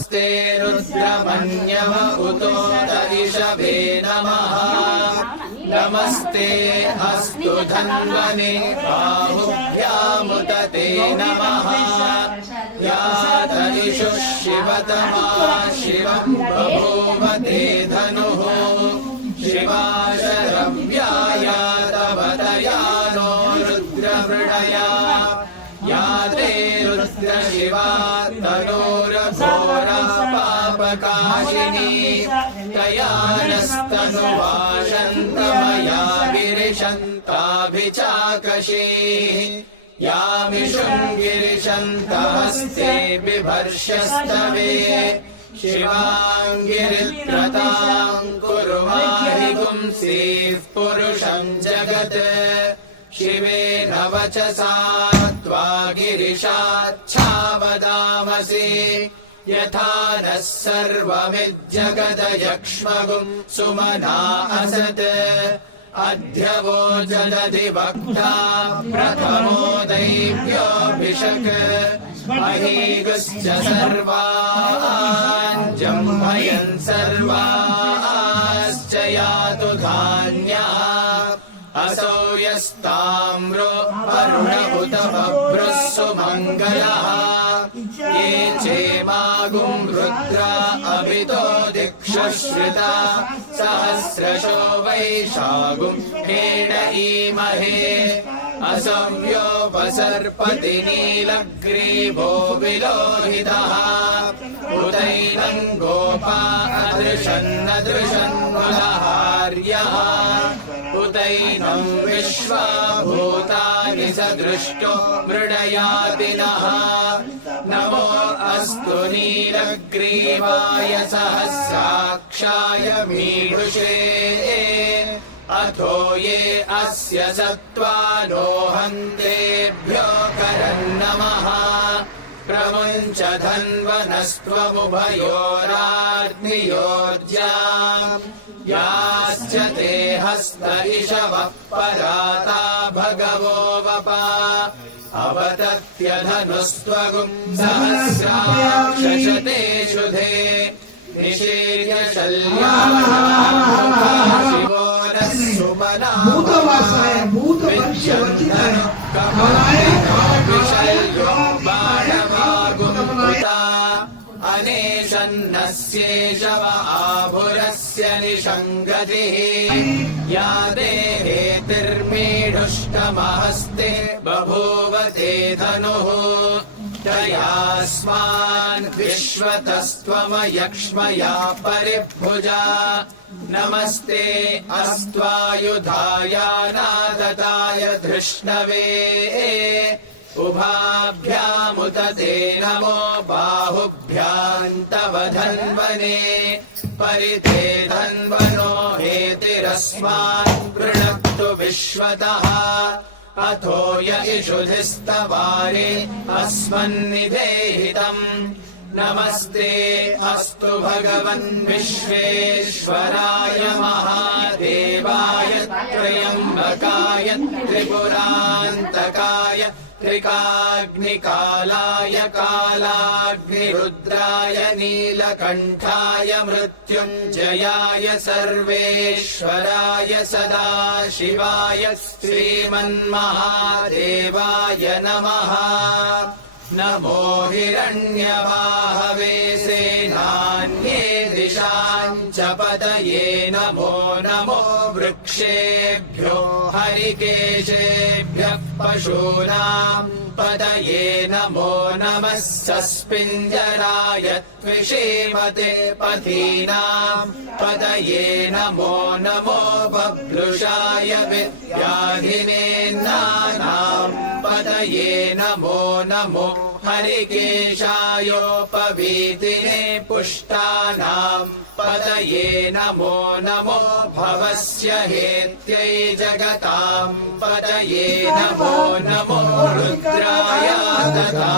नमस्ते रुद्रमन्यव उतो दरिषभे नमः नमस्ते अस्तु धन्वने बाहुभ्यामुत ते नमः या दरिषु शिवतमा शिवं बभूव ते धनुः शिवा शरव्याया तव दया नो रुद्रमृडया या ते रुद्र शिवा तनोरघोरा पापकाशिनी तया नस्तनुवाशन्तमया गिरिशन्ताभिचाकशीः यामिषुं गिरिशन्तहस्ते बिभर्ष्यस्तवे शिवाङ्गिरित्रतां कुर्वाहि पुंसीः पुरुषं जगत् शिवेन वचसा त्वा गिरिशाच्छावदामसि यथा नः सर्वमिज्जगदयक्ष्मगुं सुमना असत् अद्य वो जलधिवक्ता प्रथमो दैव्योऽभिषक् महीगुश्च सर्वान् जम्भयन् सर्वाश्च यातु धान्यः असौ यस्ताम्रो वरुण उत बभ्रुः सुमङ्गलः ये चेमागुं रुद्रा अभितो दिक्षुश्रिता सहस्रशो वैशागुं हेड ईमहे असव्योपसर्पति नीलग्रीवो विलोहितः उदैनं गोपा अदृशन्नदृशन्मुलहार्यः उदैनं विश्वा भूतानि सदृष्टो मृडयातिनः नमो अस्तु नीलग्रीवाय सहस्राक्षाय मीढुषे अथो ये अस्य सत्त्वानो हन्तेभ्यो करन्नमः प्रमुञ्च धन्वनस्त्वमुभयोरार्धियोर्जाम् याश्च ते हस्त इषवः पराता भगवो वपा अवतत्यधनुस्त्वगुं सहस्राक्षशते शुधे निशीर्य शल्याशिवो नः सुमना विद्यन्तनु कमलयो बाणवागुमुता अनेशन्नस्येषव आभुरस्य निषङ्गतिः या देहेतिर्मीढुष्टमहस्ते बभूव ते धनुः तयास्मान् विश्वतस्त्वमयक्ष्मया परिभुजा नमस्ते अस्त्वायुधाय नादताय धृष्णवे उभाभ्यामुत ते नमो बाहुभ्यां तव धन्वने परिते धन्वनो हेतिरस्मान् वृणक्तु विश्वतः अथो य इषुधिस्तवारे अस्मन्निधेहितम् नमस्ते अस्तु भगवन् विश्वेश्वराय महादेवाय त्र्यम्बकाय त्रिपुरान्तकाय त्रिकाग्निकालाय कालाग्निरुद्राय नीलकण्ठाय मृत्युञ्जयाय सर्वेश्वराय सदाशिवाय श्रीमन्महादेवाय नमः नमो हिरण्यवाहवे सेनान्ये दिशां च पतये नमो नमो वृक्षेभ्यो हरिकेशेभ्यः पशूनां पतये नमो नमः सस्पिञ्जराय त्विषीमते पथीनां पतये नमो नमो बभ्रुषाय व्याधिनेन्नानां पतये नमो नमो हरिकेशायोपवीतिने पुष्टानां पतये नमो नमो भवस्य हेत्यै जगतां पतये नमो नमो रुद्राय तथा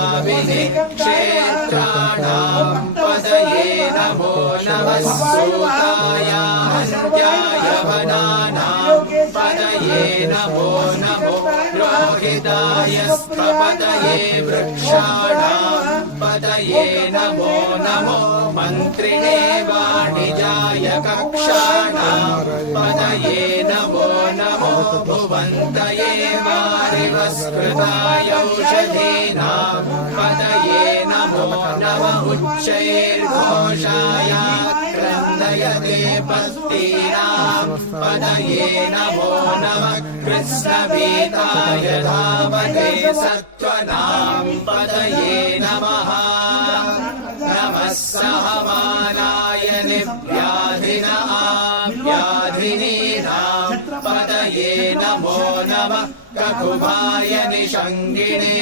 क्षेत्राणां पतये नमो नमः सूताय हन्त्याय वनानां पतये नमो नमो रोहिताय पतये वृक्षाणां पतये नमो नमो मन्त्रिणे वाणिजाय कक्षाणां पतये नमो नमो भुवन्तये वारिवस्कृताय औषधीनां पतये नमो नमः उच्चैर्घोषाय क्रन्दयते पत्नीनां पतये नमो नमः कृष्णपीताय धावते सत्त्वनां पतये नमः नमः सहमानाय निव्याधिनीनां पतये नमो नमः ककुभाय निषङ्गिणे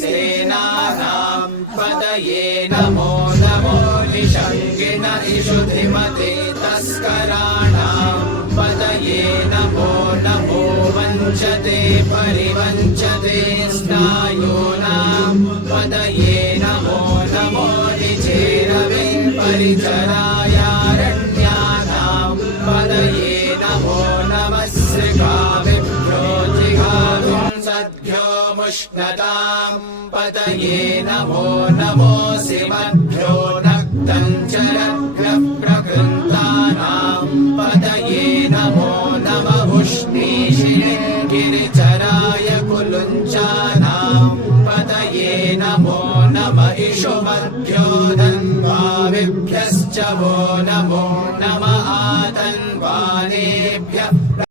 सेनानां पतये नमो नमो निषङ्गिण इषुधिमते तस्कराणां पतये नमो नमो वञ्चते परिवञ्चते स्नायूनां पतये नमो नमो निचेरवे परिचरायारण्यानां पतये नमो नमः श्रीकाभिभ्यो जिघातुं सद्भ्यो मुष्णतां पतये नमो नमो सिमभ्यो नक्तञ्चरभ्यः प्रकृन्तानां पतये नमो नमः उष्णीषिणे गिरिचराय कुलुञ्चानां पतये नमो नमः इषुमभ्यो धन्वाविभ्यश्च वो नमो